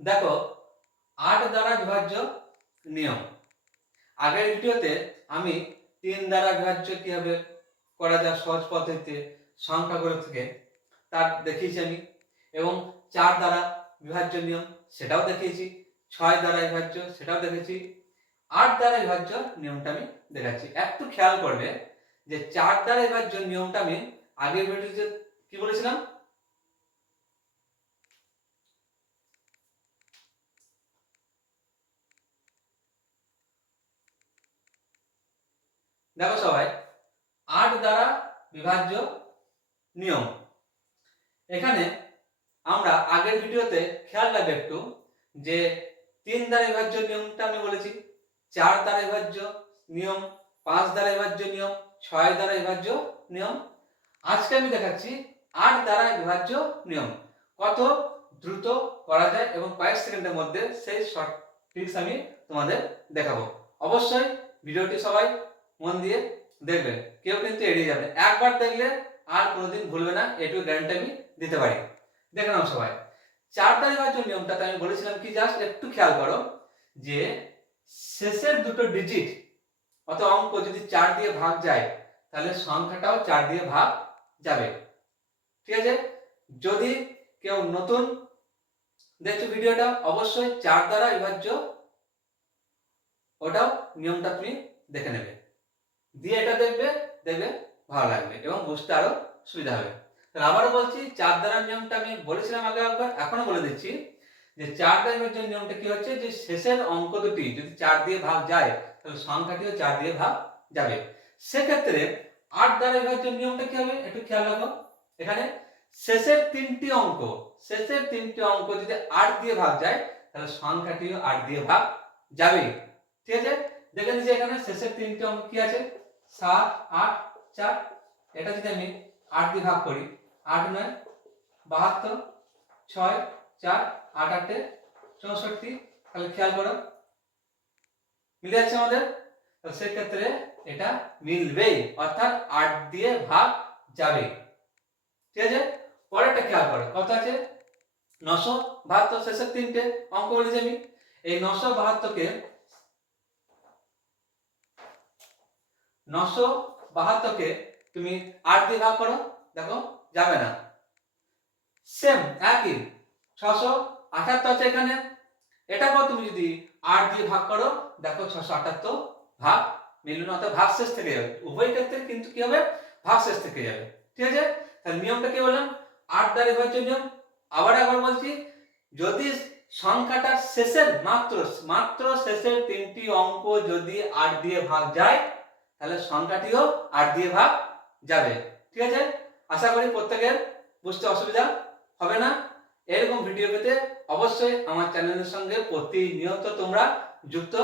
দেখো, আট দ্বারা বিভাজ্য নিয়ম। আগের ভিডিওতে আমি তিন দ্বারা বিভাজ্য কীভাবে করা যায়, সহজ পদ্ধতিতে সংখ্যাগুলো থেকে, তার দেখিয়েছি আমি। এবং চার দ্বারা বিভাজ্য নিয়ম, সেটাও দেখিয়েছি। ছয় দ্বারা বিভাজ্য, সেটাও দেখেছি আট দ্বারা বিভাজ্য নিয়মটা আমি দেখাচ্ছি। একটু খেয়াল করবে যে চার দ্বারা বিভাজ্য নিয়মটা আমি আগের ভিডিওতে কি বলেছিলাম? দেখো সবাই, আট দ্বারা বিভাজ্য নিয়ম। এখানে আমরা আগের ভিডিওতে খেয়াল রাখবে একটু যে তিন দ্বারা বিভাজ্য নিয়মটা আমি বলেছি, চার দ্বারা বিভাজ্য নিয়ম, পাঁচ দ্বারা বিভাজ্য নিয়ম, ছয় দ্বারা বিভাজ্য নিয়ম। আজকে আমি দেখাচ্ছি আট দ্বারা বিভাজ্য নিয়ম। কত দ্রুত করা যায় এবং কয়েক সেকেন্ডের মধ্যে সেই শর্ট ট্রিক্স আমি তোমাদের দেখাবো। অবশ্যই ভিডিওটি সবাই মন দিয়ে দেখবে। কেউ কিন্তু এড়িয়ে যাবে। একবার দেখলে আর কোনোদিন ভুলবে না। এটুকু গ্যারান্টি আমি দিতে পারি। দেখে নাও সবাই। চার দ্বারা বিভাজ্য নিয়মটাতে আমি বলেছিলাম কি জাস্ট একটু খেয়াল করো যে শেষের দুটো ডিজিট অত অঙ্ক যদি চার দিয়ে ভাগ যায়, তাহলে সংখ্যাটাও চার দিয়ে ভাগ যাবে। ঠিক আছে? যদি কেউ নতুন দেখছ ভিডিওটা, অবশ্যই চার দ্বারা বিভাজ্য, ওটাও নিয়মটা তুমি দেখে নেবে। দিয়ে এটা দেখবে দেখবে ভালো লাগবে এবং বুঝতে আরও সুবিধা হবে। তাহলে আবারও বলছি, চার দ্বারা নিয়মটা আমি বলেছিলাম আগে একবার, এখনও বলে দিচ্ছি যে চার দ্বারা বিভাজ্য নিয়মটা কি হচ্ছে যে শেষের অঙ্ক দুটি যদি চার দিয়ে ভাগ যায়, তাহলে সংখ্যাটিও চার দিয়ে ভাগ যাবে। সেক্ষেত্রে আট দ্বারা বিভাজ্য নিয়মটা কি হবে? একটু খেয়াল রাখো। এখানে শেষের তিনটি অঙ্ক, শেষের তিনটি অঙ্ক যদি আট দিয়ে ভাগ যায়, তাহলে সংখ্যাটিও আট দিয়ে ভাগ যাবে ঠিক আছে? দেখে নিচ্ছি এখানে শেষের তিনটি অঙ্ক কি আছে? সাত, আট, চার। এটা যদি আমি আট দিয়ে ভাগ করি, আট নয়, বাহাত্তর, ছয়, চার, আট, আটে চৌষট্টি, তাহলে খেয়াল করো। মিলে যাচ্ছে আমাদের? সেক্ষেত্রে এটা মিলবেই, অর্থাৎ আট দিয়ে ভাগ যাবে। ঠিক আছে? পরেরটা খেয়াল করো, কত আছে? নশো বাহাত্তর, শেষের তিনটে অঙ্ক বলেছি আমি। এই নশো বাহাত্তরকে নশো বাহাত্তরকে তুমি আট দিয়ে ভাগ করো, দেখো, যাবে না। সেম একই। ছশো আঠাত্তর আছে এখানে। এটাকেও তুমি যদি আট দিয়ে ভাগ করো, দেখো, ছশো আটাত্তর ভাগ মিলবে না, অর্থাৎ ভাগ শেষ থেকে যাবে। উভয় ক্ষেত্রে কিন্তু কি হবে? ভাগ শেষ থেকে যাবে। ঠিক আছে? তাহলে নিয়মটা কি বললাম? আট দ্বারা বিভাজ্য নিয়ম। আবার একবার বলছি, যদি সংখ্যাটার শেষের মাত্র মাত্র শেষের তিনটি অঙ্ক যদি আট দিয়ে ভাগ যায় তাহলে সংখ্যাটিও আট দিয়ে ভাগ যাবে, ঠিক আছে? আশা করি প্রত্যেকের বুঝতে অসুবিধা হবে না। এরকম ভিডিও পেতে অবশ্যই আমার চ্যানেলের সঙ্গে প্রতিনিয়ত তোমরা যুক্ত